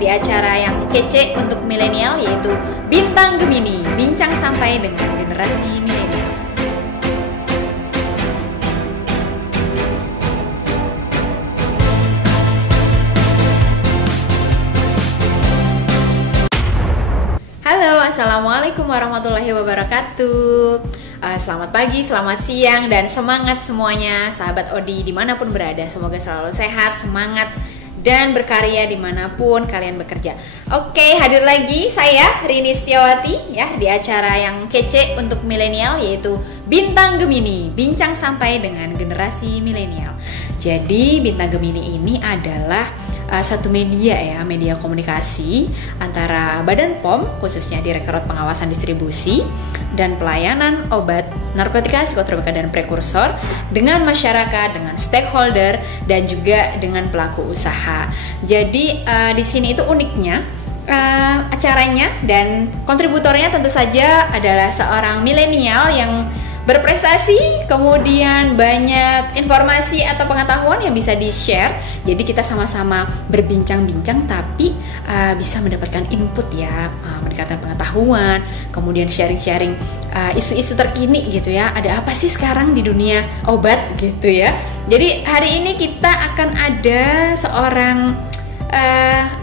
di acara yang kece untuk milenial yaitu Bintang Gemini, bincang santai dengan generasi milenial. Halo, assalamualaikum warahmatullahi wabarakatuh. Selamat pagi, selamat siang, dan semangat semuanya sahabat Odi dimanapun berada. Semoga selalu sehat, semangat, dan berkarya dimanapun kalian bekerja. Oke, hadir lagi saya Rini Setiawati ya di acara yang kece untuk milenial yaitu Bintang Gemini, bincang santai dengan generasi milenial. Jadi Bintang Gemini ini adalah satu media ya, media komunikasi antara Badan POM khususnya Direktorat Pengawasan Distribusi dan Pelayanan Obat, Narkotika, Psikotropika dan Prekursor dengan masyarakat, dengan stakeholder dan juga dengan pelaku usaha. Jadi di sini itu uniknya acaranya dan kontributornya tentu saja adalah seorang milenial yang berprestasi, kemudian banyak informasi atau pengetahuan yang bisa di-share. Jadi kita sama-sama berbincang-bincang tapi bisa mendapatkan input ya, mendapatkan pengetahuan, kemudian sharing-sharing isu-isu terkini gitu ya. Ada apa sih sekarang di dunia obat gitu ya. Jadi hari ini kita akan ada seorang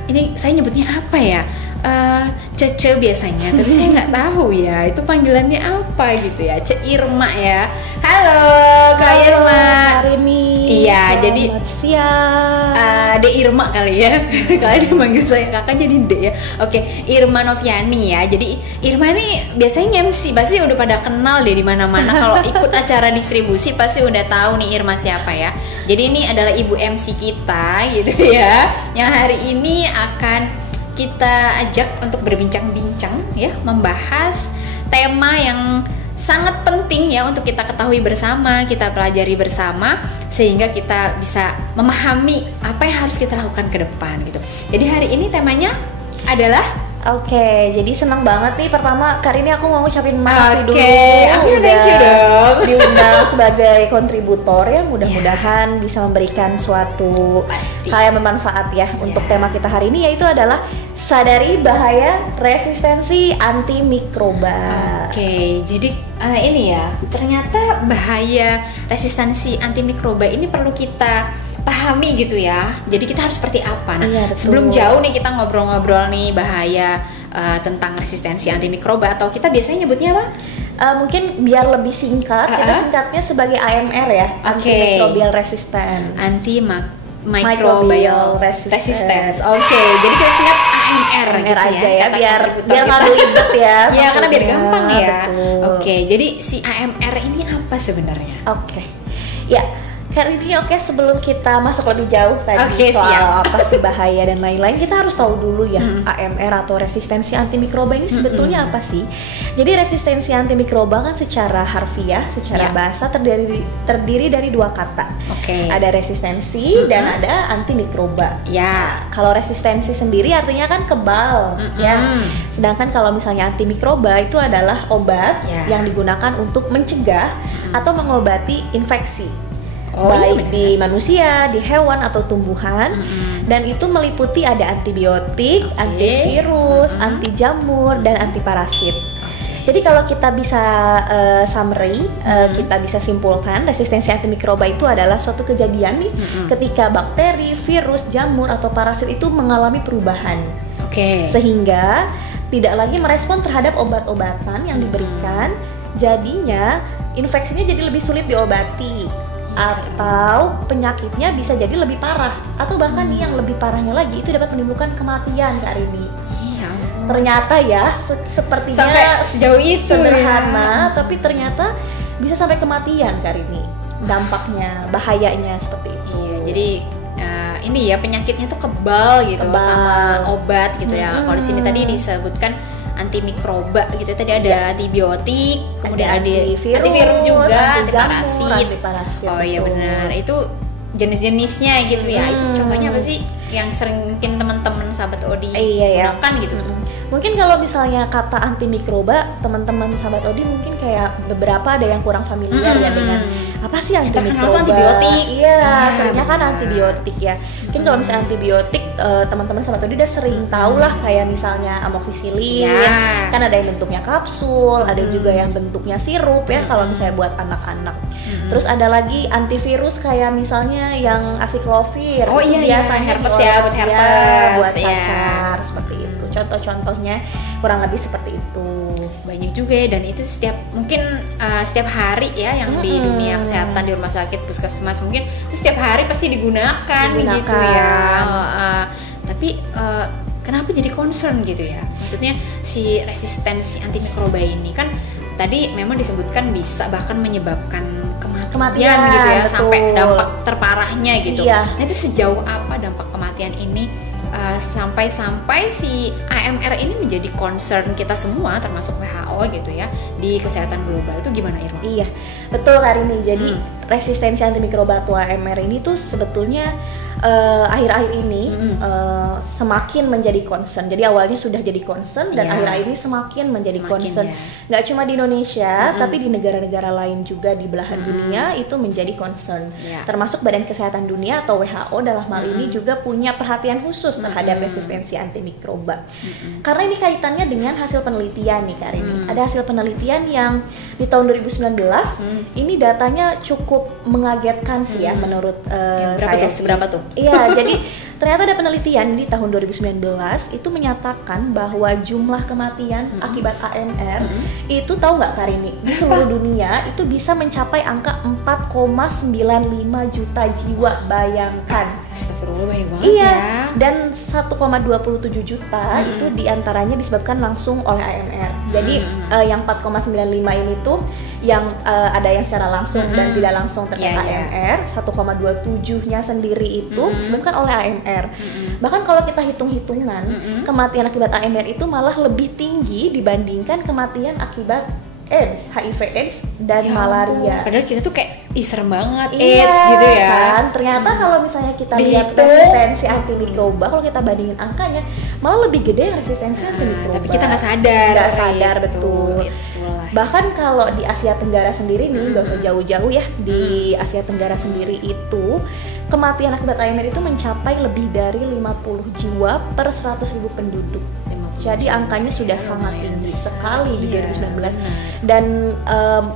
ini saya nyebutnya apa ya? Cece biasanya, tapi saya nggak tahu ya itu panggilannya apa gitu ya. Ce Irma ya. Halo Kak Irma. Hari ini. Iya, jadi siang. De Irma kali ya. Kalau dia manggil saya kakak jadi De ya. Oke, Irma Noviani ya. Jadi Irma nih biasanya MC, pasti udah pada kenal deh di mana-mana. Kalau ikut acara distribusi pasti udah tahu nih Irma siapa ya. Jadi ini adalah ibu MC kita gitu ya. Yang hari ini akan kita ajak untuk berbincang-bincang ya, membahas tema yang sangat penting ya untuk kita ketahui bersama, kita pelajari bersama sehingga kita bisa memahami apa yang harus kita lakukan ke depan gitu. Jadi hari ini temanya adalah Oke, jadi senang banget nih. Pertama, kali ini aku mau ngucapin makasih dulu. Thank you dong. Diundang sebagai kontributor ya. Mudah-mudahan bisa memberikan suatu hal yang bermanfaat ya untuk tema kita hari ini, yaitu adalah sadari bahaya resistensi antimikroba. Oke, jadi ini ya, ternyata bahaya resistensi antimikroba ini perlu kita pahami gitu ya. Jadi kita harus seperti apa? Nah, sebelum jauh nih kita ngobrol-ngobrol nih bahaya tentang resistensi antimikroba, atau kita biasanya nyebutnya apa? Mungkin biar lebih singkat, kita singkatnya sebagai AMR ya. Antimicrobial Resistance. Antimicrobial Resistance. Oke, jadi kita singkat AMR gitu aja ya, biar nggak ribet ya. Iya, karena biar gampang ya. Betul. Oke, jadi si AMR ini apa sebenarnya? Oke. Ya, kali ini sebelum kita masuk lebih jauh tadi soal apa sih bahaya dan lain-lain, kita harus tahu dulu ya AMR atau resistensi antimikroba ini sebetulnya apa sih? Jadi resistensi antimikroba kan secara harfiah, secara bahasa terdiri dari dua kata. Ada resistensi dan ada antimikroba. Kalau resistensi sendiri artinya kan kebal ya. Sedangkan kalau misalnya antimikroba itu adalah obat yang digunakan untuk mencegah atau mengobati infeksi. Baik di manusia, di hewan atau tumbuhan, dan itu meliputi ada antibiotik, antivirus, anti jamur, dan anti parasit. Jadi kalau kita bisa summary, kita bisa simpulkan resistensi antimikroba itu adalah suatu kejadian nih ketika bakteri, virus, jamur atau parasit itu mengalami perubahan, sehingga tidak lagi merespon terhadap obat-obatan yang diberikan, jadinya infeksinya jadi lebih sulit diobati. Atau penyakitnya bisa jadi lebih parah, atau bahkan nih yang lebih parahnya lagi itu dapat menimbulkan kematian Kak Rini. Ternyata ya sepertinya sampai sejauh itu sederhana, tapi ternyata bisa sampai kematian Kak Rini. Dampaknya, bahayanya seperti itu. Jadi ini ya penyakitnya tuh kebal gitu sama obat gitu ya. Kalau di sini tadi disebutkan antimikroba gitu, tadi ada antibiotik, kemudian ada antivirus juga, antiparasit. Oh iya benar, itu jenis-jenisnya gitu ya. Itu contohnya apa sih yang sering mungkin teman-teman sahabat Odi gunakan gitu? Mungkin kalau misalnya kata antimikroba, teman-teman sahabat Odi mungkin kayak beberapa ada yang kurang familiar ya dengan apa sih antimikroba. Antibiotik. Iya, sebenarnya kan antibiotik ya. Mungkin kalau misalnya antibiotik teman-teman sama tadi udah sering tahu lah, kayak misalnya amoksisilin, kan ada yang bentuknya kapsul, ada juga yang bentuknya sirup ya kalau misalnya buat anak-anak. Terus ada lagi antivirus kayak misalnya yang asiklovir. Oh iya, biasanya herpes ya, buat herpes, buat cacar seperti itu. Contoh-contohnya kurang lebih seperti itu. Banyak juga ya, dan itu mungkin setiap hari ya yang di dunia kesehatan, di rumah sakit, puskesmas mungkin itu setiap hari pasti digunakan. Gitu ya. Tapi kenapa jadi concern gitu ya? Maksudnya si resistensi antimikroba ini kan tadi memang disebutkan bisa bahkan menyebabkan kematian gitu ya, betul. Sampai dampak terparahnya gitu. Nah itu sejauh apa dampak kematian ini sampai si AMR ini menjadi concern kita semua termasuk WHO gitu ya di kesehatan global, itu gimana Irma? Iya betul Karini, jadi resistensi antimikroba atau AMR ini tuh sebetulnya akhir-akhir ini semakin menjadi concern. Jadi awalnya sudah jadi concern dan akhir-akhir ini semakin menjadi concern. Nggak cuma di Indonesia, tapi di negara-negara lain juga di belahan dunia itu menjadi concern. Termasuk Badan Kesehatan Dunia atau WHO dalam hal ini juga punya perhatian khusus terhadap resistensi antimikroba. Karena ini kaitannya dengan hasil penelitian nih Karini. Ada hasil penelitian yang di tahun 2019 ini datanya cukup mengagetkan sih ya menurut saya. Seberapa tuh? Iya, jadi ternyata ada penelitian di tahun 2019 itu menyatakan bahwa jumlah kematian akibat AMR itu tahu nggak Karini, di seluruh dunia itu bisa mencapai angka 4,95 juta jiwa, bayangkan. Astagfirullah, banyak banget ya. Dan 1,27 juta itu diantaranya disebabkan langsung oleh AMR. Jadi yang 4,95 ini tuh yang ada yang secara langsung dan tidak langsung terkena AMR. 1,27-nya sendiri itu disebabkan oleh AMR. Bahkan kalau kita hitung-hitungan, kematian akibat AMR itu malah lebih tinggi dibandingkan kematian akibat AIDS, HIV/AIDS dan malaria. Padahal kita tuh kayak serem banget AIDS gitu ya. Kan? Ternyata kalau misalnya kita lihat resistensi antimikroba, kalau kita bandingin angkanya malah lebih gede resistensi antimikroba. Tapi kita nggak sadar. Nggak sadar, betul. Bahkan kalau di Asia Tenggara sendiri nih, nggak usah jauh-jauh ya, di Asia Tenggara sendiri itu kematian akibat AMR itu mencapai lebih dari 50 jiwa per 100.000 penduduk. Jadi angkanya sudah sangat tinggi sekali di 2019 dan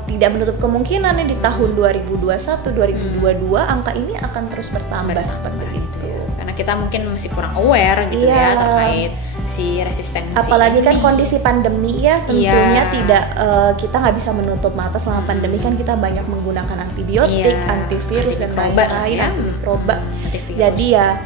tidak menutup kemungkinan di tahun 2021, 2022 angka ini akan terus bertambah seperti itu. Karena kita mungkin masih kurang aware gitu ya terkait si resistensi. Apalagi kan kondisi pandemi ya, tentunya tidak kita nggak bisa menutup mata selama pandemi kan kita banyak menggunakan antibiotik, antivirus dan lain-lain, antimikroba. Jadi ya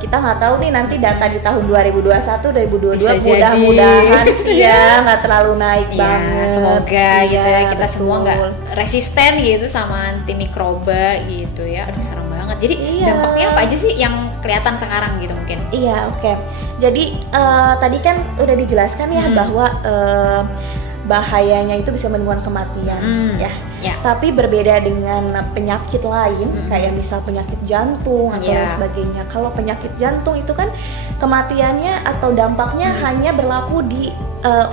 kita nggak tahu nih nanti data di tahun 2021, 2022 mudah-mudahan sih ya nggak terlalu naik banget. Semoga gitu ya kita semua nggak resisten gitu sama antimikroba gitu ya. Aduh serem banget. Jadi dampaknya apa aja sih yang kelihatan sekarang gitu mungkin? Iya, oke. Jadi tadi kan udah dijelaskan ya bahwa bahayanya itu bisa menimbulkan kematian ya. Tapi berbeda dengan penyakit lain kayak misal penyakit jantung atau lain sebagainya. Kalau penyakit jantung itu kan kematiannya atau dampaknya hanya berlaku di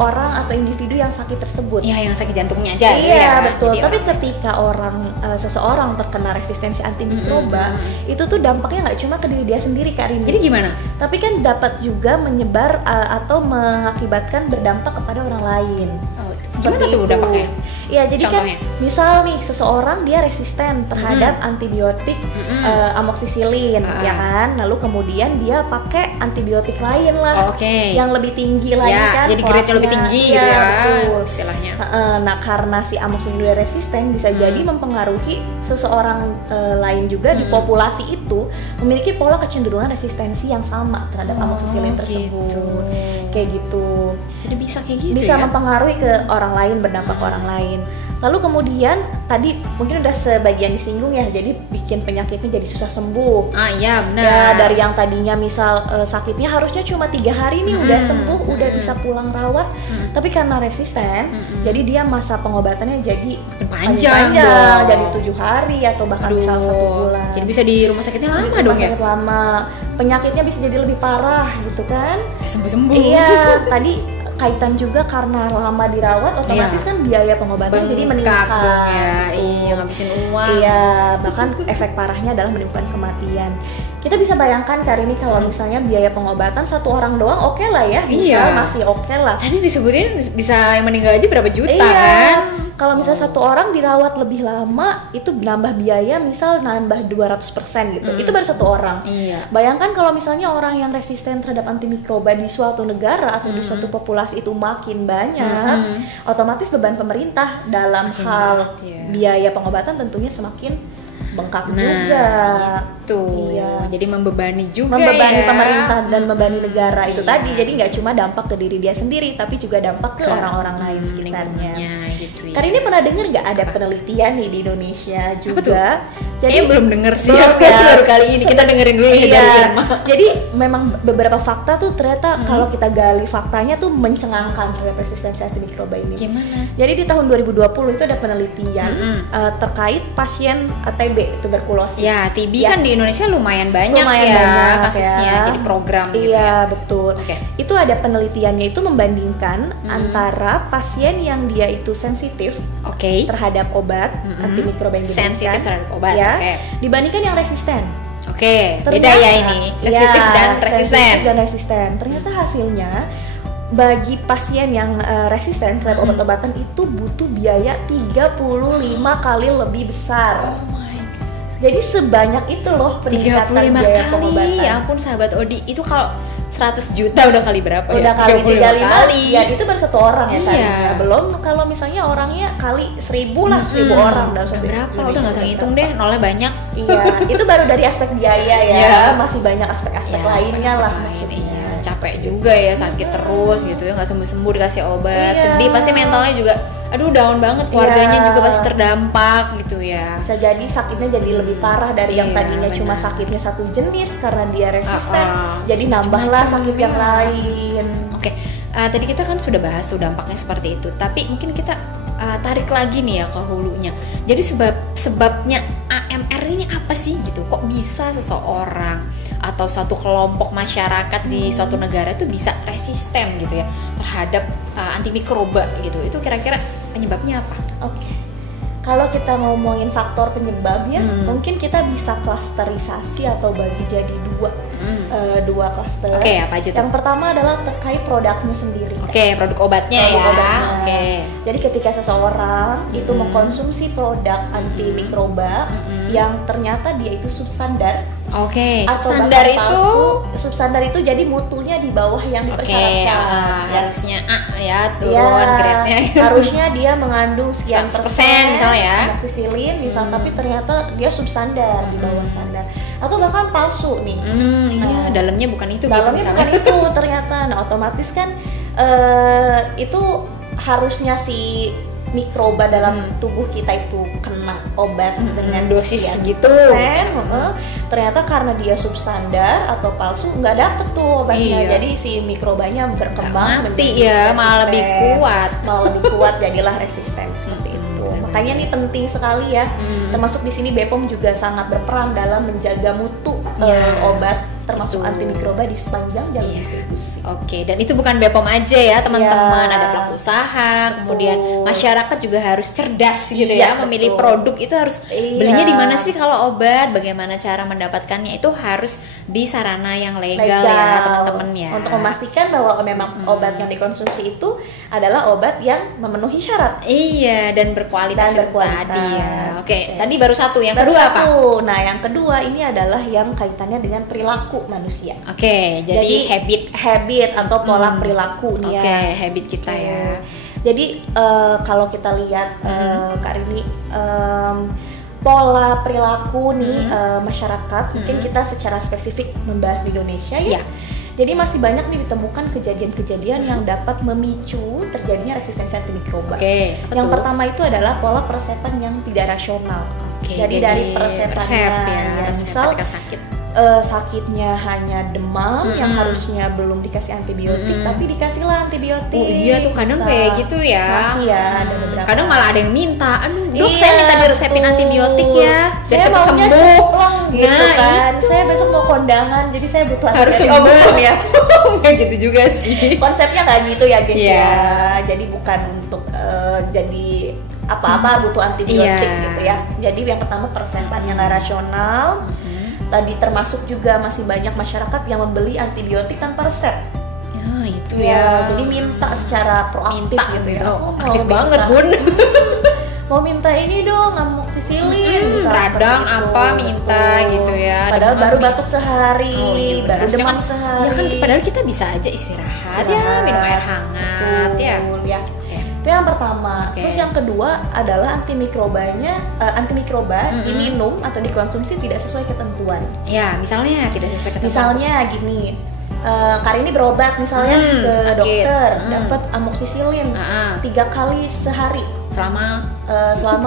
orang atau individu yang sakit tersebut. Iya, yang sakit jantungnya aja. Iya, betul. Tapi ketika seseorang terkena resistensi antimikroba, itu tuh dampaknya nggak cuma ke diri dia sendiri, Karini. Jadi gimana? Tapi kan dapat juga menyebar atau mengakibatkan berdampak kepada orang lain. Gimana tuh dampaknya? Ya, jadi contohnya, kan misal nih seseorang dia resisten terhadap antibiotik amoksisilin, ya kan? Lalu kemudian dia pakai antibiotik lain lah, yang lebih tinggi lagi kan? Jadi grade-nya lebih tinggi gitu ya, betul. Istilahnya. Nah, karena si amoksisilin resisten bisa jadi mempengaruhi seseorang lain juga di populasi itu memiliki pola kecenderungan resistensi yang sama terhadap amoksisilin tersebut. Kayak gitu. Jadi bisa kayak gitu bisa mempengaruhi ke orang lain, berdampak ke orang lain. Lalu kemudian tadi mungkin udah sebagian disinggung ya, jadi bikin penyakitnya jadi susah sembuh. Iya benar. Ya, dari yang tadinya misal sakitnya harusnya cuma 3 hari nih udah sembuh, udah bisa pulang rawat, tapi karena resisten, jadi dia masa pengobatannya jadi panjang, jadi 7 hari atau bahkan misal 1 bulan. Jadi bisa di rumah sakitnya lama dong ya? Sakit lama, penyakitnya bisa jadi lebih parah gitu kan? Sembuh-sembuh. Iya, tadi kaitan juga karena lama dirawat, otomatis kan biaya pengobatan jadi meningkat. Iya, ngabisin uang. Iya, bahkan efek parahnya adalah menimbulkan kematian. kita bisa bayangkan kali ini kalau misalnya biaya pengobatan satu orang doang oke lah ya, bisa masih oke lah. Tadi disebutin bisa yang meninggal aja berapa juta kan? Kalau misalnya satu orang dirawat lebih lama itu nambah biaya, misal nambah 200% gitu. Itu baru satu orang. Bayangkan kalau misalnya orang yang resisten terhadap antimikroba di suatu negara atau di suatu populasi itu makin banyak, otomatis beban pemerintah dalam hal biaya pengobatan tentunya semakin bengkak juga. Itu. Jadi membebani juga pemerintah dan membebani negara itu tadi. Jadi nggak cuma dampak ke diri dia sendiri, tapi juga dampak ke orang-orang lain sekitarnya. Gitu ya. Karena ini pernah dengar nggak ada penelitian nih di Indonesia juga. Jadi belum denger sih. Baru kali ini kita dengerin dulu ya dari Irma. Jadi memang beberapa fakta tuh ternyata kalau kita gali faktanya tuh mencengangkan terhadap resistensi antimikroba ini. Gimana? Jadi di tahun 2020 itu ada penelitian terkait pasien TB, tuberkulosis. Ya, TB kan di Indonesia lumayan banyak kasusnya. Jadi program gitu ya. Iya, betul. Itu ada penelitiannya itu membandingkan antara pasien yang dia itu sensitif terhadap obat antimikroba yang diberikan. Sensitif terhadap obat. Dibandingkan yang resisten. Beda ya ini. Sensitif dan resisten. Ternyata hasilnya bagi pasien yang resisten terhadap obat-obatan itu butuh biaya 35 kali lebih besar. Jadi sebanyak itu loh peningkatan biaya pengobatan. Ya ampun sahabat Odi, itu kalau 100 juta udah kali berapa ya? Udah kali 35 kali. Ya itu baru satu orang ya kalinya. Belum kalau misalnya orangnya kali 1000 lah, 1000 orang dalam satu. Berapa? Udah nggak usah ngitung deh, nolnya banyak. Iya, itu baru dari aspek biaya ya. Masih banyak aspek-aspek lainnya lah maksudnya. Capek juga ya, sakit terus gitu ya, nggak sembuh-sembuh dikasih obat, sedih pasti mentalnya juga, aduh down banget, keluarganya juga pasti terdampak gitu ya. Bisa jadi sakitnya jadi lebih parah dari yang tadinya cuma sakitnya satu jenis karena dia resisten, jadi nambahlah sakit yang lain. Tadi kita kan sudah bahas tuh dampaknya seperti itu, tapi mungkin kita tarik lagi nih ya ke hulunya. Jadi sebabnya AMR ini apa sih gitu? Kok bisa seseorang atau suatu kelompok masyarakat di suatu negara itu bisa resisten gitu ya terhadap antimikroba gitu? Itu kira-kira penyebabnya apa? Kalau kita ngomongin faktor penyebabnya, mungkin kita bisa klasterisasi atau bagi jadi dua klaster. Apa aja tuh? Yang pertama adalah terkait produknya sendiri. Produk obatnya Jadi ketika seseorang itu mengkonsumsi produk antimikroba yang ternyata dia itu substandar. Substandar itu substandar itu jadi mutunya di bawah yang dipersyaratkan. Harusnya A ya, turun grade-nya. Harusnya dia mengandung sekian persen misalnya ya. Amoxicillin misal, tapi ternyata dia substandar di bawah standar. Atau bahkan palsu nih. Dalamnya bukan itu dalamnya gitu bukan itu ternyata. Nah, otomatis kan itu harusnya si mikroba dalam tubuh kita itu kena obat dengan dosis gitu. Ternyata karena dia substandar atau palsu nggak dapet tuh obatnya. Jadi si mikrobanya berkembang malah lebih kuat jadilah resisten seperti itu. Makanya ini penting sekali ya. Termasuk di sini BPOM juga sangat berperan dalam menjaga mutu obat termasuk antimikroba di sepanjang jalur distribusi. Dan itu bukan BPOM aja ya teman-teman, ada pelaku usaha, kemudian masyarakat juga harus cerdas gitu ya, memilih produk itu harus belinya di mana sih kalau obat, bagaimana cara mendapatkannya itu harus di sarana yang legal ya teman-teman ya. Untuk memastikan bahwa memang obat yang dikonsumsi itu adalah obat yang memenuhi syarat. Dan berkualitas tadi ya. Tadi baru satu, yang kedua apa? Nah, yang kedua ini adalah yang kaitannya dengan perilaku manusia. Jadi habit atau pola perilaku nih ya. Habit kita ya. Jadi kalau kita lihat Kak Rini, pola perilaku nih masyarakat, mungkin kita secara spesifik membahas di Indonesia ya. Jadi masih banyak nih ditemukan kejadian-kejadian yang dapat memicu terjadinya resistensi antimikroba. Yang pertama itu adalah pola persepan yang tidak rasional. Jadi dari persepannya, misal sakitnya hanya demam yang harusnya belum dikasih antibiotik, tapi dikasihlah antibiotik. Tuh kadang kayak gitu ya. Masih ya, ada beberapa. Kadang malah ada yang minta, dok saya minta diresepin antibiotik ya, saya maunya ceplong gitu kan. Saya besok mau kondangan, jadi saya butuh antibiotik. Bukan ya. Nggak gitu juga sih. Konsepnya nggak gitu ya guys ya. Jadi bukan untuk jadi apa-apa butuh antibiotik gitu ya. Jadi yang pertama persepannya nggak rasional. Tadi termasuk juga masih banyak masyarakat yang membeli antibiotik tanpa resep. Itu ya. Jadi minta secara proaktif gitu ya. Aktif banget, Bun. Mau minta ini dong, amoxicillin, radang apa minta gitu ya. Padahal baru batuk sehari, baru demam kan, sehari. Ya kan padahal kita bisa aja istirahat ya, minum air hangat. Betul, ya. Itu yang pertama. Terus yang kedua adalah antimikroba diminum atau dikonsumsi tidak sesuai ketentuan. Ya, misalnya tidak sesuai ketentuan. Misalnya gini, Kari ini berobat misalnya ke dokter, dapat amoxicillin 3 kali sehari selama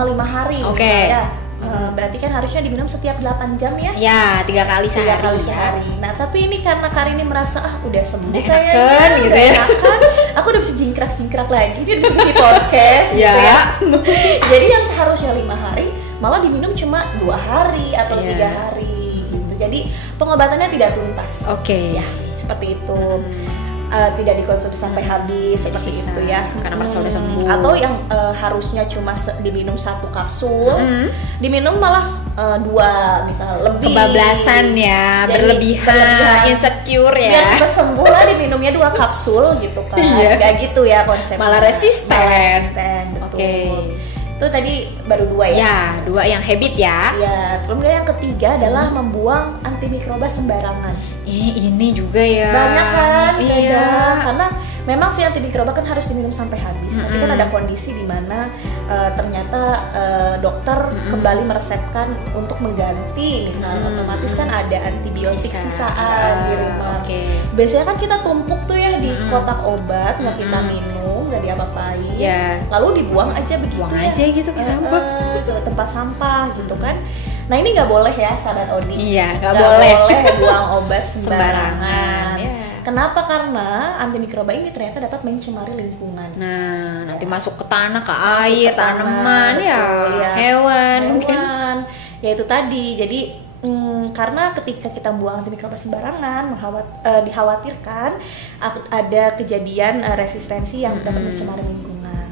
5 hari. Misalnya. Berarti kan harusnya diminum setiap 8 jam ya? Ya, 3 kali sehari. 3 kali sehari. Nah, tapi ini karena Kari ini merasa udah sembuh kayaknya, gitu ya. Aku udah bisa jingkrak-jingkrak lagi, dia bisa di podcast gitu ya. Jadi yang harusnya 5 hari malah diminum cuma 2 hari atau 3 hari gitu. Jadi pengobatannya tidak tuntas. Ya, seperti itu. Tidak dikonsumsi sampai habis seperti itu ya, karena merasa udah sembuh. Atau yang harusnya cuma diminum 1 kapsul, diminum malah 2 misal lebih. Kebablasan ya, berlebihan, insecure ya. Biar cepat sembuh lah diminumnya 2 kapsul gitu kan. Gak gitu ya konsepnya. Malah resisten. Betul. Itu tadi baru 2 ya? Ya, 2 yang habit ya. Ya, kemudian yang ketiga adalah membuang antimikroba sembarangan. Ini juga ya. Banyak kan? Karena memang si antimikroba kan harus diminum sampai habis. Tapi kan ada kondisi di mana ternyata dokter kembali meresepkan untuk mengganti, misalnya otomatis kan ada antibiotik sisaan di rumah. Biasanya kan kita tumpuk tuh ya di kotak obat, nggak kita minum, nggak diapa-apain, lalu dibuang aja begitu. Buang aja gitu ke sampah, ke tempat sampah gitu kan. Nah ini nggak boleh ya sahabat Odi. Iya, nggak boleh buang obat sembarangan. Kenapa? Karena antimikroba ini ternyata dapat mencemari lingkungan. Nah, nanti masuk ke tanah, ke air, tanaman, hewan. Mungkin. Ya itu tadi. Jadi karena ketika kita buang antimikroba sembarangan, dikhawatirkan ada kejadian resistensi yang dapat mencemari lingkungan.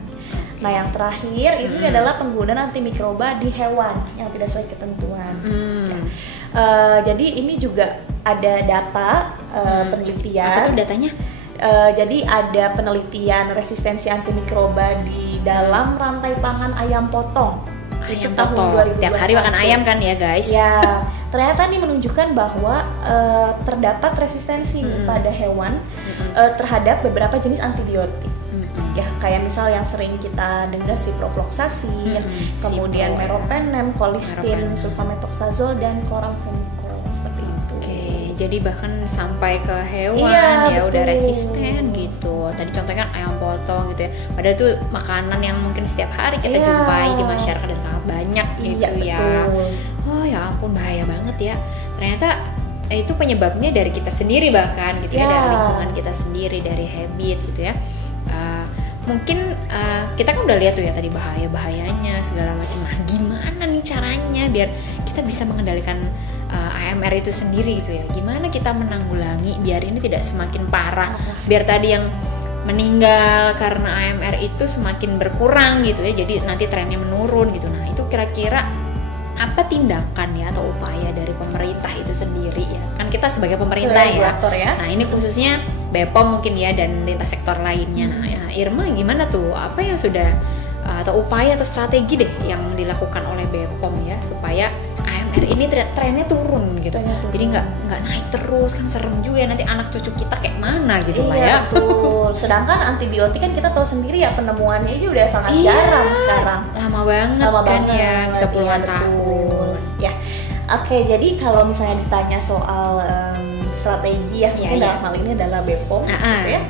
Nah yang terakhir ini adalah penggunaan antimikroba di hewan yang tidak sesuai ketentuan. Jadi ini juga ada data penelitian. Apa tuh datanya? Jadi ada penelitian resistensi antimikroba di dalam rantai pangan ayam potong. Itu tahun 2021. Tiap hari makan ayam kan ya guys? Ya, ternyata ini menunjukkan bahwa terdapat resistensi pada hewan terhadap beberapa jenis antibiotik. Ya, kayak misal yang sering kita dengar ciprofloxacin, kemudian meropenem, colistin, sulfamethoxazole dan chloramphenicol seperti itu. Jadi bahkan sampai ke hewan udah resisten gitu. Tadi contohnya kan ayam potong gitu ya. Padahal itu makanan yang mungkin setiap hari kita jumpai di masyarakat dan sangat banyak gitu ya. Oh ya ampun, bahaya banget ya. Ternyata itu penyebabnya dari kita sendiri bahkan gitu ya, dari lingkungan kita sendiri, dari habit gitu ya. Mungkin kita kan udah lihat tuh ya tadi bahayanya segala macam. Nah, gimana nih caranya biar kita bisa mengendalikan AMR itu sendiri gitu ya? Gimana kita menanggulangi biar ini tidak semakin parah? Biar tadi yang meninggal karena AMR itu semakin berkurang gitu ya. Jadi nanti trennya menurun gitu. Nah, itu kira-kira apa tindakan ya atau upaya dari pemerintah itu sendiri ya? Kan kita sebagai pemerintah ya. Nah, ini khususnya BPOM mungkin ya dan lintas sektor lainnya. Nah, ya, Irma gimana tuh? Apa yang sudah atau upaya atau strategi deh yang dilakukan oleh BPOM ya supaya AMR ini trennya turun gitu. Jadi nggak naik terus, kan serem juga ya nanti anak cucu kita kayak mana gitu lah ya. Betul. Sedangkan antibiotik kan kita tahu sendiri ya penemuannya aja udah sangat jarang sekarang. Lama banget ya, bisa puluhan tahun. Ya. Oke, jadi kalau misalnya ditanya soal strategi ya, mungkin dalam hal ini adalah BPOM gitu ya.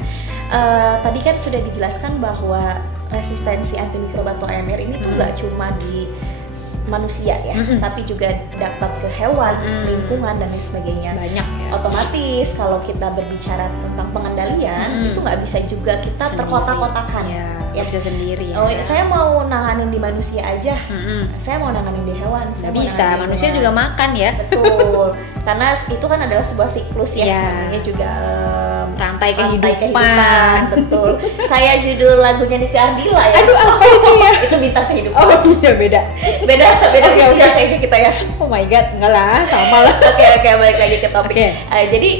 Tadi kan sudah dijelaskan bahwa resistensi antimikroba atau AMR ini tuh nggak cuma di manusia ya, tapi juga dapat ke hewan, lingkungan dan lain sebagainya. Banyak ya. Otomatis kalau kita berbicara tentang pengendalian itu nggak bisa juga kita terkotak-kotakan. Ya bisa sendiri ya. Oh, saya mau nanganin di manusia aja, saya mau nanganin di hewan. Saya bisa, manusia juga makan ya. Betul, karena itu kan adalah sebuah siklus ya, namanya juga rantai kehidupan. Betul. Kayak judul lagunya Nike Ardila ya. Aduh, apa itu ya? Itu bintang kehidupan. Oh iya, beda usia kayaknya kita ya. Oh my god, enggak lah, sama lah. Oke, balik lagi ke topik. Jadi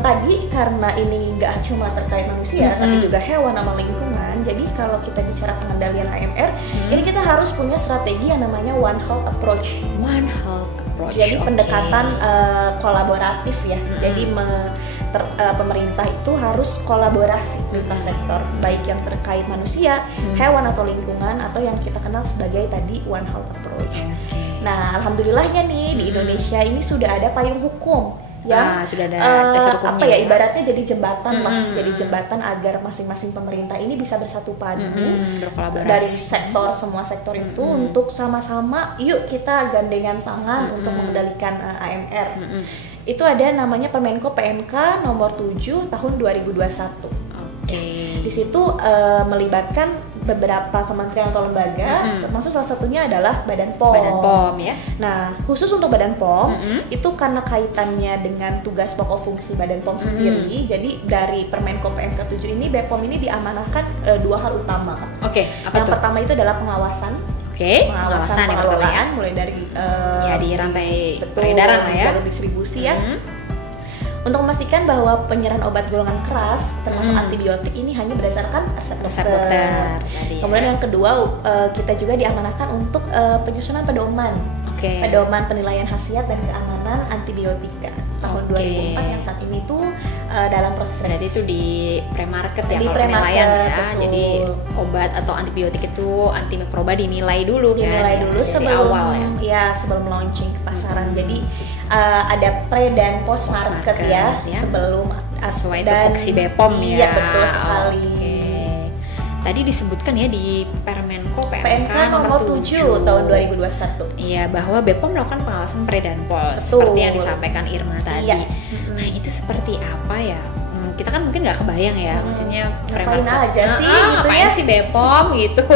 tadi karena ini nggak cuma terkait manusia, tapi juga hewan sama lingkungan. Jadi kalau kita bicara pengendalian AMR, ini kita harus punya strategi yang namanya One Health Approach. One Health Approach. Jadi pendekatan kolaboratif ya. Jadi pemerintah itu harus kolaborasi lintas sektor, baik yang terkait manusia, hewan atau lingkungan, atau yang kita kenal sebagai tadi One Health Approach. Nah, alhamdulillahnya nih di Indonesia ini sudah ada payung hukum yang sudah ada dasar hukumnya, ibaratnya jadi jembatan lah, jadi jembatan agar masing-masing pemerintah ini bisa bersatu padu berkolaborasi dari semua sektor itu untuk sama-sama yuk kita gandengan tangan untuk mengendalikan AMR. Itu ada namanya Permenko PMK nomor 7 tahun 2021. Di situ melibatkan beberapa kementerian atau lembaga, termasuk salah satunya adalah Badan POM. Badan POM ya. Nah, khusus untuk Badan POM itu karena kaitannya dengan tugas pokok fungsi Badan POM sendiri. Jadi dari Permenko PMK 7 ini, BPOM ini diamanahkan dua hal utama. Yang pertama itu adalah pengawasan. Pengawasan pengelolaan mulai dari di rantai peredaran lah ya, jalur distribusi ya. Untuk memastikan bahwa penyerahan obat golongan keras termasuk antibiotik ini hanya berdasarkan resep dokter. Kemudian yang kedua, kita juga diamanahkan untuk penyusunan pedoman penilaian khasiat dan keamanan antibiotika tahun 2004 yang saat ini tuh dalam proses revisi. Jadi itu di pre-market ya, di kalau penilaian ya. Betul. Jadi obat atau antibiotik itu antimikroba dinilai dulu sebelum awal ya. Sebelum launching ke pasaran. Jadi ada pre dan post market ya sebelum sesuai tupoksi BPOM ya. Iya, betul sekali. Tadi disebutkan ya di Permenko PMK nomor 7 tahun 2021. Iya, bahwa BPOM melakukan pengawasan pre dan post seperti yang disampaikan Irma tadi. Nah, itu seperti apa ya? Kita kan mungkin nggak kebayang ya, maksudnya ngapain aja sih gitu ngapain sih BPOM gitu.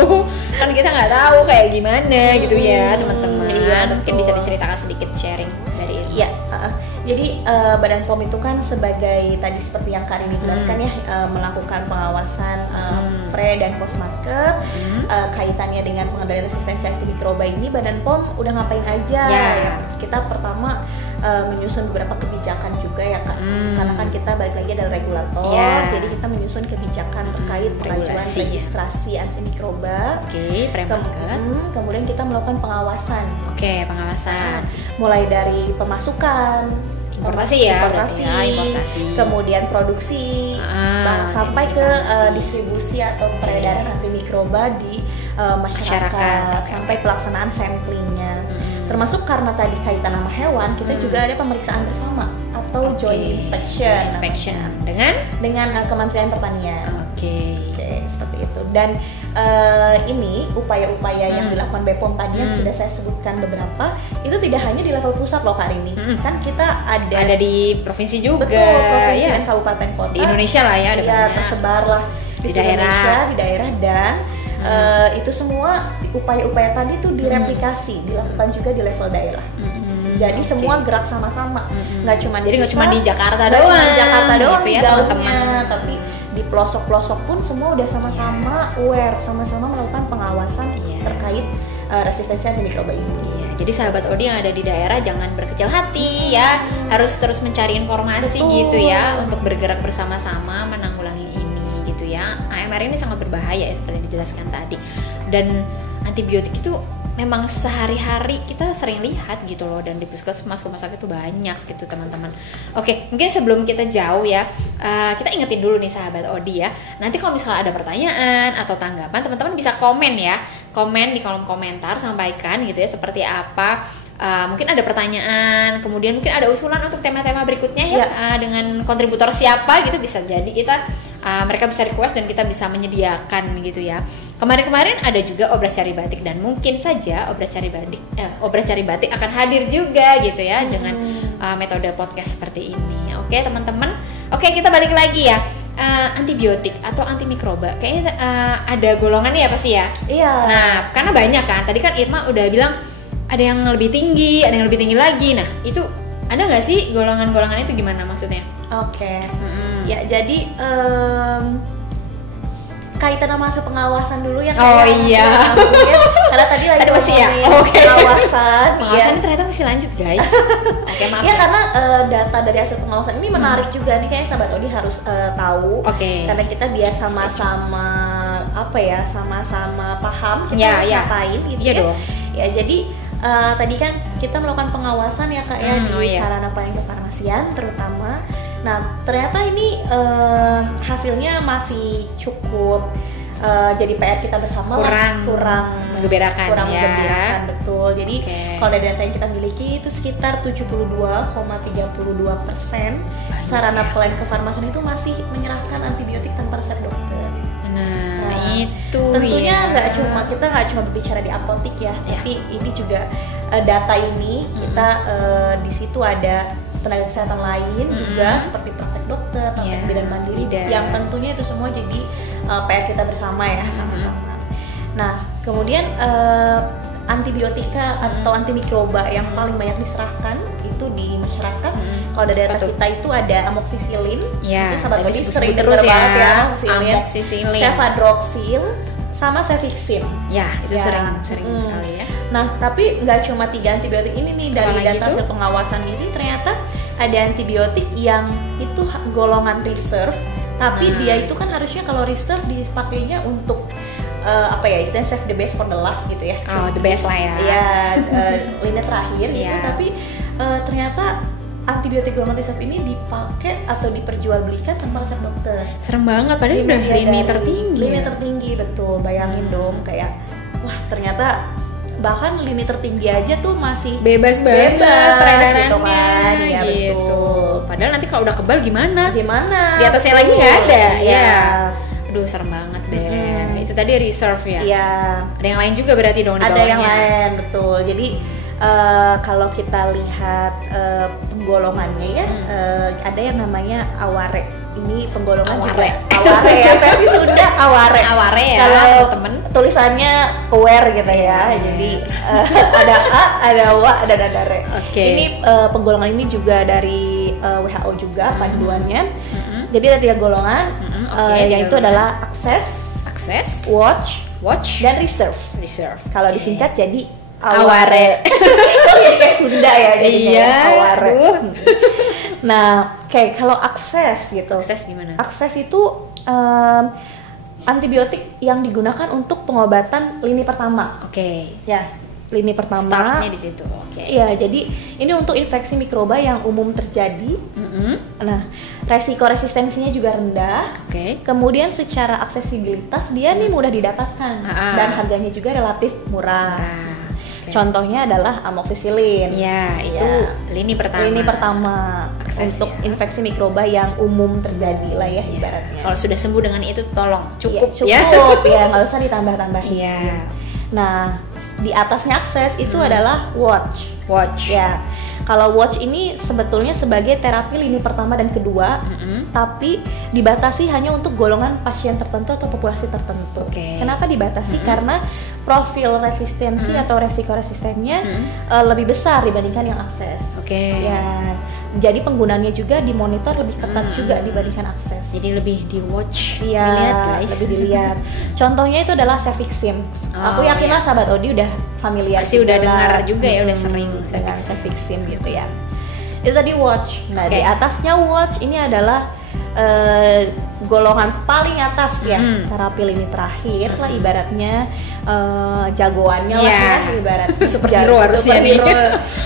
Kan kita nggak tahu kayak gimana gitu ya, teman-teman. Mungkin bisa diceritakan sedikit sharing dari Irma. Iya, jadi Badan POM itu kan sebagai tadi seperti yang Karini jelaskan ya, melakukan pengawasan pre dan post market. Kaitannya dengan pengendalian resistensi antimikroba ini, Badan POM udah ngapain aja? Kita pertama menyusun beberapa kebijakan juga ya Kak, karena kan kita balik lagi adalah regulator, jadi kita menyusun kebijakan terkait pengajuan registrasi antimikroba. Kemudian kita melakukan pengawasan. Pengawasan. Mulai dari pemasukan, importasi, kemudian produksi, sampai ke distribusi atau peredaran antimikroba di masyarakat. Sampai pelaksanaan samplingnya. Termasuk karena tadi kaitan sama hewan, kita juga ada pemeriksaan bersama atau joint inspection dengan Kementerian Pertanian. Seperti itu. Dan ini upaya-upaya yang dilakukan BPOM tadi yang sudah saya sebutkan beberapa, itu tidak hanya di level pusat loh Kak Rini. Kan kita ada di provinsi juga. Betul, provinsi dan kabupaten kota. Di Indonesia lah ya, tersebar lah di daerah dan itu semua upaya-upaya tadi tuh direplikasi, dilakukan juga di level daerah. Jadi semua gerak sama-sama, nggak cuma di Jakarta doang gitu ya teman-teman, tapi di pelosok-pelosok pun semua udah sama-sama aware, sama-sama melakukan pengawasan terkait resistensi antimikroba ini. Jadi sahabat Odi yang ada di daerah jangan berkecil hati ya, harus terus mencari informasi gitu ya, untuk bergerak bersama-sama menanggulangi ini gitu ya. AMR ini sangat berbahaya ya, seperti yang dijelaskan tadi. Dan antibiotik itu memang sehari-hari kita sering lihat gitu loh, dan di puskesmas, rumah sakit itu banyak gitu teman-teman. Mungkin sebelum kita jauh ya, kita ingetin dulu nih sahabat Odi ya. Nanti kalau misalnya ada pertanyaan atau tanggapan, teman-teman bisa komen ya, komen di kolom komentar, sampaikan gitu ya seperti apa. Mungkin ada pertanyaan, kemudian mungkin ada usulan untuk tema-tema berikutnya ya, dengan kontributor siapa gitu, bisa jadi kita mereka bisa request dan kita bisa menyediakan gitu ya. Kemarin-kemarin ada juga Obras Cari Batik, dan mungkin saja Obras Cari Batik akan hadir juga gitu ya dengan metode podcast seperti ini. Oke teman-teman, kita balik lagi ya. Antibiotik atau antimikroba kayaknya ada golongannya ya pasti ya. Nah karena banyak kan, tadi kan Irma udah bilang ada yang lebih tinggi, ada yang lebih tinggi lagi. Nah itu ada nggak sih golongan-golongan itu, gimana maksudnya? Ya, jadi kaitan sama hasil pengawasan dulu ya karena tadi lagi ngomongin pengawasan ternyata masih lanjut guys. Oke, maaf ya karena data dari hasil pengawasan ini menarik juga nih, kayaknya sahabat Odi harus tahu karena kita biar sama-sama sama-sama paham kita harus ngapain gitu ya. Jadi tadi kan kita melakukan pengawasan ya Kak di sarana pelayanan kefarmasian terutama. Nah, ternyata ini hasilnya masih cukup jadi PR kita bersama kurang menggembirakan betul. Jadi kalau dari data yang kita miliki itu sekitar 72,32% sarana pelayanan kefarmasian itu masih menyerahkan antibiotik tanpa resep dokter. Nah, itu tentunya kita nggak cuma berbicara di apotik ya, tapi ini juga data ini kita di situ ada tenaga kesehatan lain juga seperti praktek dokter, praktek bidan mandiri yang tentunya itu semua jadi PR kita bersama ya sama-sama. Nah, kemudian antibiotika atau antimikroba yang paling banyak diserahkan itu di masyarakat. Kalau dari data kita itu ada amoxicillin, sahabat Odi sering terus ya, amoxicillin, cefadroxil, sama cefixime. Ya, itu sering sekali ya. Nah, tapi nggak cuma 3 antibiotik ini nih dari data hasil pengawasan ini, ternyata ada antibiotik yang itu golongan reserve, tapi dia itu kan harusnya kalau reserve dipakainya untuk istilahnya save the best for the last gitu ya. The best lah ya. Iya, lini terakhir gitu. Tapi ternyata antibiotik golongan reserve ini dipakai atau diperjualbelikan tanpa resep dokter. Serem banget, padahal udah lini tertinggi. Lini tertinggi, betul. Bayangin dong, kayak wah ternyata bahkan lini tertinggi aja tuh masih bebas peredarannya gitu kan. Ya, gitu. Betul. Padahal nanti kalau udah kebal gimana? Di atasnya lagi nggak ada. Ya. Aduh, serem banget deh. Itu tadi reserve ya. Iya. Ada yang lain juga berarti dong di bawahnya. Ada yang lain, betul. Jadi kalau kita lihat penggolongannya ya, ada yang namanya aware. Ini penggolongan aware ya, versi Sunda aware ya. Kalau temen tulisannya aware gitu ya. Jadi ada A, ada W, ada dadare. Ini penggolongan ini juga dari WHO juga panduannya. Jadi ada 3 golongan, yaitu adalah access, watch, dan reserve. Kalau disingkat jadi aware. Jadi kayak Sunda ya jadinya. Aware. Nah, kalau akses gitu. Akses gimana? Akses itu antibiotik yang digunakan untuk pengobatan lini pertama. Ya, lini pertama. Startnya di situ. Iya, jadi ini untuk infeksi mikroba yang umum terjadi. Nah, resiko resistensinya juga rendah. Kemudian secara aksesibilitas dia nih mudah didapatkan dan harganya juga relatif murah. Contohnya adalah amoxicillin. Ya, itu lini pertama. Akses untuk infeksi mikroba yang umum terjadi lah ya ibaratnya. Kalau sudah sembuh dengan itu tolong cukup ya, nggak usah ditambah-tambahin. Nah, di atasnya akses itu adalah watch. Ya. Kalau watch ini sebetulnya sebagai terapi lini pertama dan kedua, tapi dibatasi hanya untuk golongan pasien tertentu atau populasi tertentu. Kenapa dibatasi? Karena profil resistensi atau resiko resistennya lebih besar dibandingkan yang akses. Ya, jadi penggunaannya juga dimonitor lebih ketat juga dibandingkan akses. Jadi lebih di watch, dilihat guys. Lebih dilihat. Contohnya itu adalah cefixime. Aku yakin lah sahabat Odi udah familiar. Pasti udah dengar juga ya, udah sering dengan cefixime gitu ya. Itu tadi watch. Nah, di atasnya watch ini adalah golongan paling atas ya, terapi lini terakhir lah ibaratnya, jagoannya lah ya ibaratnya. Superhero harusnya nih.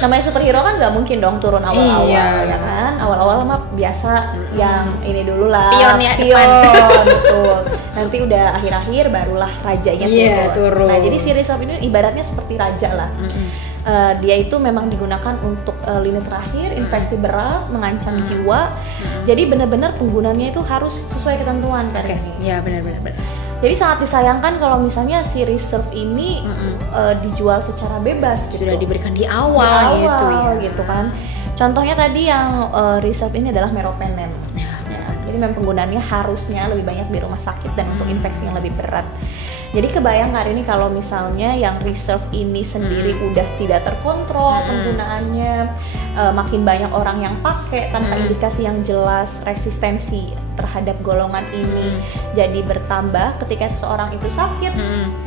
Namanya superhero kan nggak mungkin dong turun awal-awal ya kan. Awal-awal mah biasa yang ini dulu lah. Pion betul. Nanti udah akhir-akhir barulah rajanya turun. Nah, jadi si reserve ini ibaratnya seperti raja lah. Dia itu memang digunakan untuk lini terakhir, infeksi berat, mengancam jiwa. Jadi benar-benar penggunaannya itu harus sesuai ketentuan kan ini. Ya, benar. Jadi sangat disayangkan kalau misalnya si reserve ini dijual secara bebas gitu. Sudah diberikan di awal gitu kan. Contohnya tadi yang reserve ini adalah meropenem. Jadi memang penggunaannya harusnya lebih banyak di rumah sakit dan untuk infeksi yang lebih berat. Jadi kebayang hari ini kalau misalnya yang reserve ini sendiri udah tidak terkontrol penggunaannya, makin banyak orang yang pakai tanpa indikasi yang jelas, resistensi terhadap golongan ini jadi bertambah ketika seseorang itu sakit,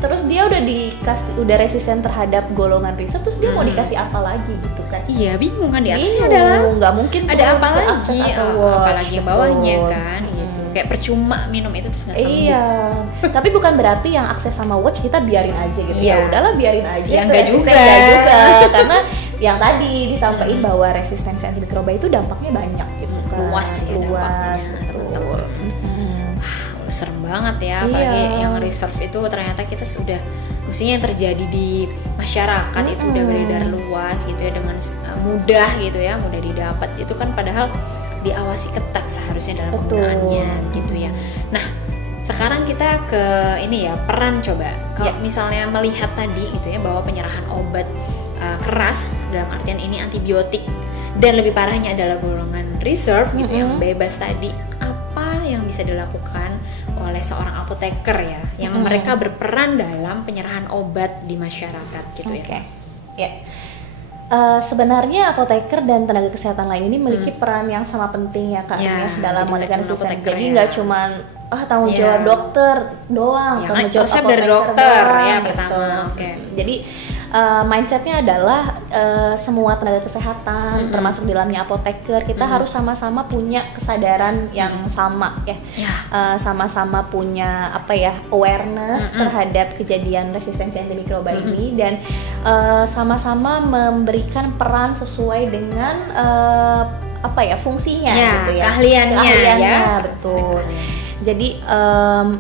terus dia udah resisten terhadap golongan reserve, terus dia mau dikasih apa lagi gitu kan? Iya, bingung kan, di atasnya adalah nggak mungkin ada apa lagi, apalagi yang bawahnya betul. kan, gitu. Kayak percuma minum itu terus nggak sembuh. Iya, tapi bukan berarti yang akses sama watch kita biarin aja gitu. Ya udahlah biarin aja. Ya enggak juga. Karena yang tadi disampaikan bahwa resistensi antimikroba itu dampaknya banyak gitu kan. Luas ya luas, betul. Serem banget ya, apalagi yang reserve itu ternyata kita sudah, maksudnya yang terjadi di masyarakat itu udah beredar luas gitu ya, dengan mudah gitu ya, mudah didapat. Itu kan padahal diawasi ketat seharusnya dalam penggunaannya gitu ya. Nah, sekarang kita ke ini ya, peran coba. Kalau misalnya melihat tadi gitu ya, bahwa penyerahan obat keras dalam artian ini antibiotik dan lebih parahnya adalah golongan reserve gitu yang bebas tadi, apa yang bisa dilakukan oleh seorang apoteker ya, yang mereka berperan dalam penyerahan obat di masyarakat gitu ya. Sebenarnya apoteker dan tenaga kesehatan lain ini memiliki peran yang sama penting ya Kak ya, dalam melakukan resisten. Jadi nggak cuman tanggung jawab dokter doang, tanggung jawab resep dari dokter doang, ya gitu. pertama. Jadi mindsetnya adalah semua tenaga kesehatan termasuk di dalamnya apoteker, kita harus sama-sama punya kesadaran yang sama ya, sama-sama punya awareness terhadap kejadian resistensi antimikroba ini, dan sama-sama memberikan peran sesuai dengan fungsinya gitu ya, keahliannya ya, betul. Jadi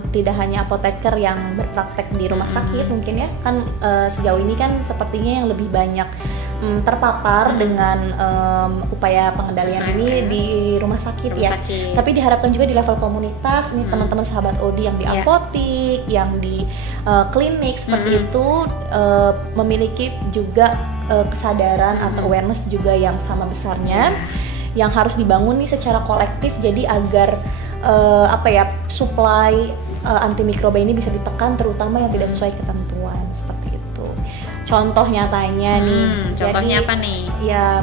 tidak hanya apoteker yang berpraktek di rumah sakit mungkin ya, kan sejauh ini kan sepertinya yang lebih banyak terpapar dengan upaya pengendalian ini di rumah sakit ya. Tapi diharapkan juga di level komunitas, nih teman-teman sahabat Odi yang di apotik, yang di klinik seperti itu memiliki juga kesadaran atau awareness juga yang sama besarnya, yang harus dibangun nih secara kolektif, jadi agar supply antimikroba ini bisa ditekan, terutama yang tidak sesuai ketentuan seperti itu. Contoh nyatanya contohnya apa nih? Ya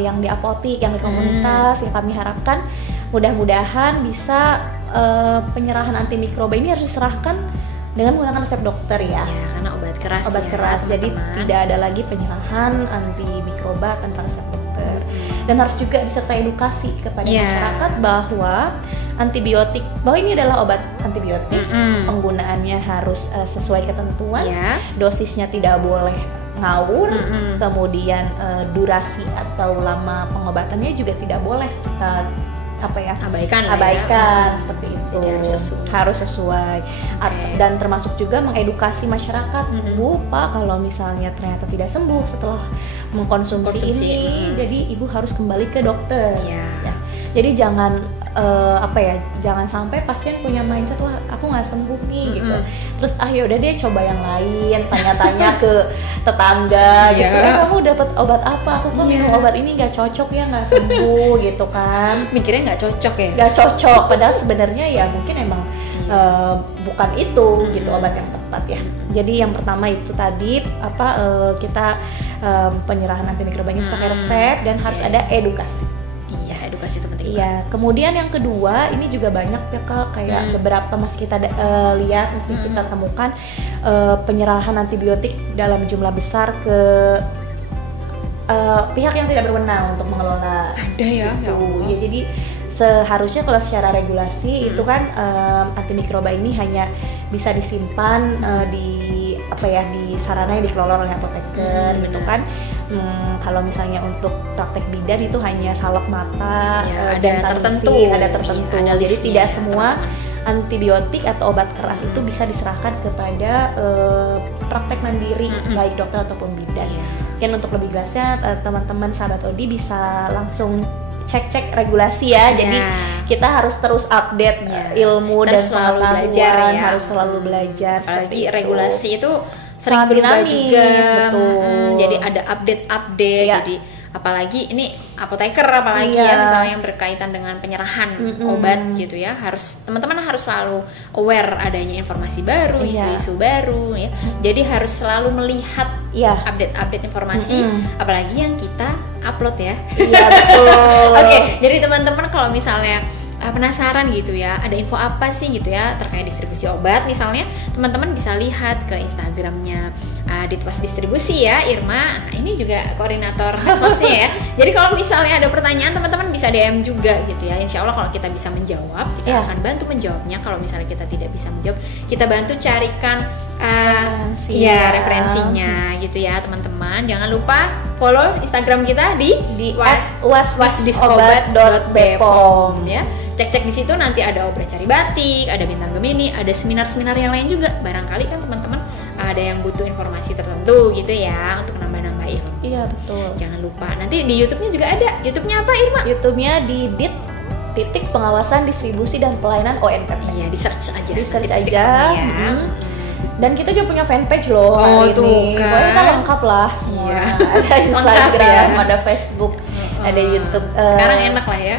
yang di apotik, yang di komunitas, yang kami harapkan mudah-mudahan bisa penyerahan antimikroba ini harus diserahkan dengan menggunakan resep dokter ya. Karena obat keras. Jadi tidak ada lagi penyerahan antimikroba tanpa resep dokter. Dan harus juga disertai edukasi kepada masyarakat bahwa antibiotik, bahwa ini adalah obat antibiotik, penggunaannya harus sesuai ketentuan, dosisnya tidak boleh ngawur, kemudian durasi atau lama pengobatannya juga tidak boleh kita abaikan seperti itu. Jadi harus sesuai. Dan termasuk juga mengedukasi masyarakat, Bu, Pak, kalau misalnya ternyata tidak sembuh setelah mengkonsumsi ini, jadi ibu harus kembali ke dokter. Ya. Jadi jangan jangan sampai pasien punya mindset, wah aku nggak sembuh nih gitu. Terus yaudah deh coba yang lain, tanya-tanya ke tetangga gitu. Kamu dapat obat apa? Aku kok minum obat ini nggak cocok ya, nggak sembuh gitu kan. Mikirnya nggak cocok ya? Nggak cocok, padahal sebenarnya ya mungkin emang bukan itu gitu obat yang tepat ya. Jadi yang pertama itu tadi kita penyerahan antimikrobanya pakai resep, dan harus ada edukasi. Edukasi itu penting. Iya. Kemudian yang kedua, ini juga banyak ya Kak, kayak beberapa masih kita lihat, masih kita temukan penyerahan antibiotik dalam jumlah besar ke pihak yang tidak berwenang untuk mengelola. Ada ya. Ya, jadi seharusnya kalau secara regulasi itu kan antimikroba ini hanya bisa disimpan di sarana yang dikelola oleh apoteker gitu kan. Kalau misalnya untuk praktek bidan itu hanya salep mata, dan tertentu. Jadi tidak semua antibiotik atau obat keras itu bisa diserahkan kepada praktek mandiri, baik dokter ataupun bidan. Mungkin untuk lebih jelasnya teman-teman sahabat Odi bisa langsung cek regulasi ya. Jadi kita harus terus update ilmu dan pengetahuan, harus selalu belajar. Apalagi regulasi itu sering berubah juga, jadi ada update. Jadi apalagi ini apoteker, misalnya yang berkaitan dengan penyerahan obat gitu ya, harus teman-teman harus selalu aware adanya informasi baru, isu-isu baru ya. Jadi harus selalu melihat update informasi, apalagi yang kita upload ya. Iya betul. Oke, jadi teman-teman kalau misalnya penasaran gitu ya, ada info apa sih gitu ya terkait distribusi obat misalnya, teman-teman bisa lihat ke Instagramnya Ditwas Distribusi ya, Irma. Nah, ini juga koordinator medsosnya ya. Jadi kalau misalnya ada pertanyaan, teman-teman bisa DM juga gitu ya. Insya Allah kalau kita bisa menjawab, kita akan bantu menjawabnya. Kalau misalnya kita tidak bisa menjawab, kita bantu carikan referensinya gitu ya teman-teman. Jangan lupa follow Instagram kita di wasdisobat.bepom ya. Cek-cek di situ, nanti ada obras cari batik, ada bintang Gemini, ada seminar-seminar yang lain juga. Barangkali kan teman-teman ada yang butuh informasi tertentu gitu ya untuk nambah-nambah ilmu. Iya betul. Jangan lupa nanti di YouTube-nya juga ada. YouTube-nya apa, Irma? YouTube-nya di Pengawasan Distribusi dan Pelayanan ONPP. Iya, di search aja. Di search aja. Dan kita juga punya fanpage loh. Tuh kan. Pokoknya kita lengkap lah semua. Iya. Ada Instagram, ada Facebook, ada YouTube. Sekarang enak lah ya.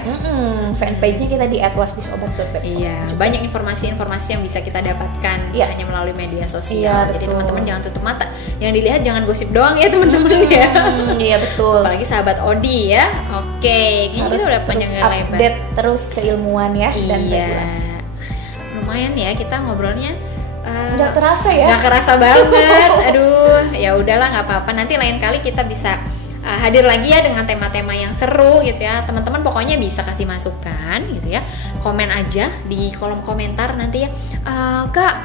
Fanpage-nya kita di @wasdisobat.bepom. Iya, banyak informasi-informasi yang bisa kita dapatkan hanya melalui media sosial. Jadi teman-teman jangan tutup mata. Yang dilihat jangan gosip doang ya teman-teman ya. Iya betul. Apalagi sahabat Odi ya. Oke, kayaknya kita udah panjang lebar. Update terus keilmuan ya dan regulasi. Lumayan ya kita ngobrolnya. Nggak kerasa ya? Nggak kerasa banget. Aduh, ya udahlah nggak apa-apa. Nanti lain kali kita bisa hadir lagi ya dengan tema-tema yang seru gitu ya. Teman-teman pokoknya bisa kasih masukan gitu ya. Komen aja di kolom komentar nanti ya. Kak,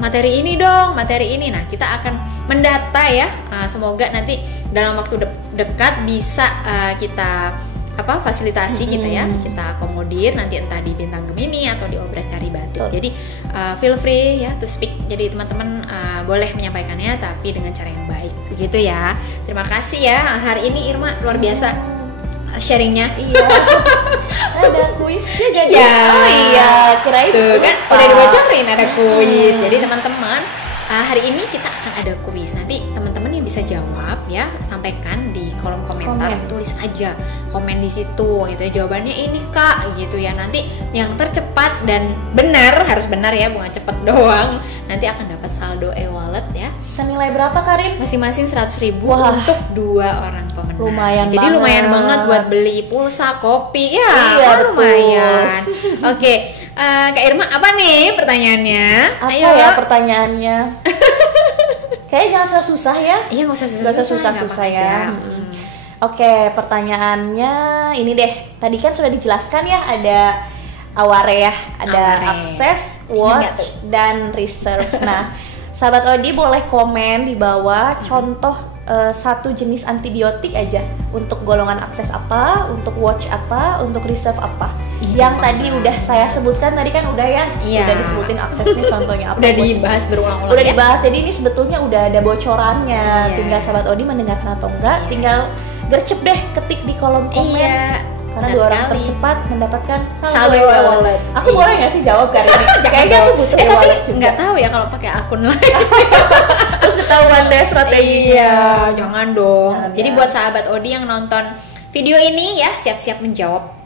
materi ini dong, materi ini. Nah, kita akan mendata ya. Semoga nanti dalam waktu dekat bisa kita fasilitasi gitu ya, kita akomodir nanti entah di bintang Gemini atau di obras cari batik. Jadi feel free ya to speak. Jadi teman-teman boleh menyampaikannya tapi dengan cara yang baik begitu ya. Terima kasih ya hari ini Irma, luar biasa sharingnya. Iya. Ada kuisnya jadi. Oh iya, kirain tuh kan udah dibocorin ada kuis. Jadi teman-teman hari ini kita akan ada kuis. Nanti teman-teman yang bisa jawab ya, sampaikan di kolom komentar. Tulis aja komen di situ gitu ya, jawabannya ini Kak gitu ya. Nanti yang tercepat dan benar, harus benar ya, bukan cepet doang, nanti akan dapat saldo e-wallet ya. Senilai berapa Karin? Masing-masing 100.000 untuk 2 orang pemenang. Lumayan. Jadi lumayan banget buat beli pulsa, kopi ya. Iya, lumayan. Oke. Kak Irma, apa nih pertanyaannya? Apa Ayo ya pertanyaannya? Kayaknya jangan susah-susah ya. Iya, nggak usah susah-susah ya. Oke, pertanyaannya ini deh. Tadi kan sudah dijelaskan ya, ada aware ya, ada akses, watch, dan reserve. Nah, sahabat Odi boleh komen di bawah contoh satu jenis antibiotik aja untuk golongan akses apa, untuk watch apa, untuk reserve apa. Yang tadi udah saya sebutkan tadi kan udah ya, udah disebutin aksesnya contohnya apa. Udah dibahas berulang-ulang. Udah dibahas. Jadi ini sebetulnya udah ada bocorannya. Tinggal sahabat Odi mendengarkan atau enggak, tinggal gercep deh, ketik di kolom komen. Karena 2 orang tercepat mendapatkan saldo e-wallet. Aku boleh nggak sih jawab kali ini? Kayaknya aku butuh e-wallet juga. Nggak tahu ya kalau pakai akun lain. Terus ketahuan deh strateginya. Iya, jangan dong. Jadi buat sahabat Odi yang nonton video ini ya, siap-siap menjawab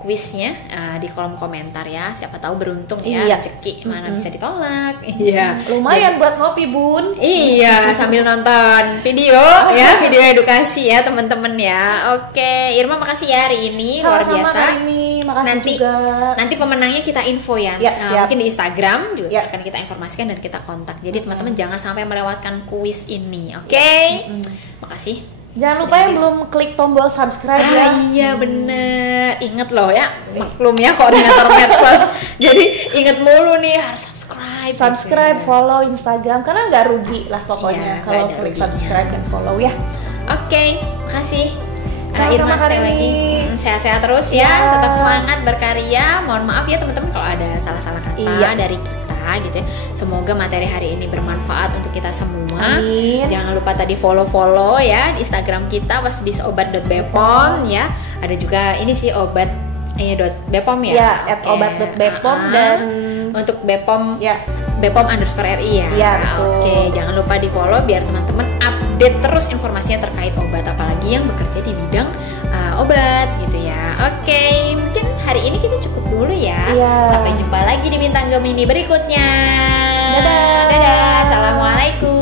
kuisnya di kolom komentar ya. Siapa tahu beruntung ya, rezeki mana bisa ditolak. Iya. Lumayan buat ngopi, Bun. Iya, sambil nonton video ya, video edukasi ya teman-teman ya. Oke, Irma makasih ya hari ini. Sama-sama, luar biasa. Makasih juga. Nanti pemenangnya kita info ya. Mungkin di Instagram juga akan kita informasikan dan kita kontak. Jadi teman-teman jangan sampai melewatkan kuis ini. Oke. Makasih. Jangan lupa yang belum klik tombol subscribe ya. Iya bener. Ingat loh ya, maklum ya koordinator medsos. Jadi inget mulu nih harus subscribe, follow Instagram karena nggak rugi lah pokoknya kalau klik subscribe dan follow ya. Oke, makasih. Irma sekali lagi sehat-sehat terus ya, tetap semangat berkarya. Mohon maaf ya teman-teman kalau ada salah-salah kata dari kita gitu ya. Semoga materi hari ini bermanfaat untuk kita semua. Amin. Jangan lupa tadi follow ya di Instagram kita wasdisobat.bepom ya. Ada juga ini sih obat.bepom ya. Ya, @obat.bepom dan untuk Bepom Bepom_RI ya. Iya, Oke, jangan lupa di follow biar teman-teman update terus informasinya terkait obat, apalagi yang bekerja di bidang obat gitu ya. Oke, mungkin hari ini kita cukup dulu ya. Sampai jumpa lagi di Bintang Gemini berikutnya. Dadah. Dadah. Assalamualaikum.